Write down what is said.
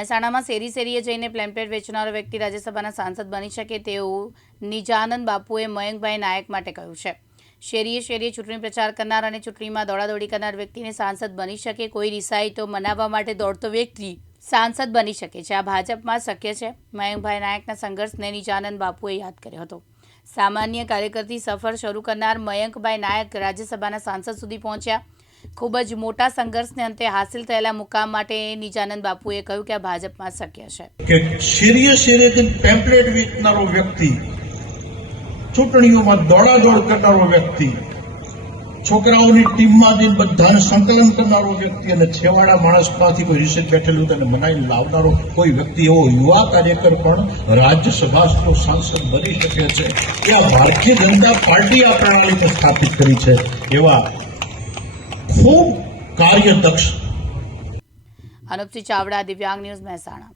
મહેસાણામાં શેરી શેરીએ જઈને પ્લેમ્પલેટ વેચનારો વ્યક્તિ રાજ્યસભાના સાંસદ બની શકે તેવું નિજાનંદ બાપુએ મયંકભાઈ નાયક માટે કહ્યું છે. શેરીએ શેરીએ ચૂંટણી પ્રચાર કરનાર અને ચૂંટણીમાં દોડાદોડી કરનાર વ્યક્તિને સાંસદ બની શકે, કોઈ રિસાઈ તો મનાવવા માટે દોડતો વ્યક્તિ સાંસદ બની શકે છે. આ ભાજપમાં શક્ય છે? મયંકભાઈ નાયકના સંઘર્ષને નિજાનંદ બાપુએ યાદ કર્યો હતો. સામાન્ય કાર્યકરથી સફર શરૂ કરનાર મયંકભાઈ નાયક રાજ્યસભાના સાંસદ સુધી પહોંચ્યા. ખૂબ જ મોટા સંઘર્ષને અંતે હાસિલ થયેલા મુકામ માટે નિજાનંદ બાપુએ કહ્યું કે આ ભાજપમાં શક્ય છે. કે શેરીએ શેરીએ પેમ્પલેટ વેચનારો વ્યક્તિ, ચૂંટણીઓમાં દોડાદોડ કરનારો વ્યક્તિ, છોકરાઓની ટીમમાં જઈને બધાને સંકલન કરનારો વ્યક્તિ અને છેવાડા માણસમાંથી કોઈ રિસર્ચ બેઠેલું તેને મનાઈને લાવનારો કોઈ વ્યક્તિ એવો યુવા કાર્યકર પણ રાજ્યસભા સાંસદ બની શકે છે. એ આ ભારતીય જનતા પાર્ટી આ પ્રણાલીને સ્થાપિત કરી છે એવા ખૂબ કાર્યદક્ષ. અનુપસિંહ ચાવડા દિવ્યાંગ ન્યૂઝ મહેસાણા.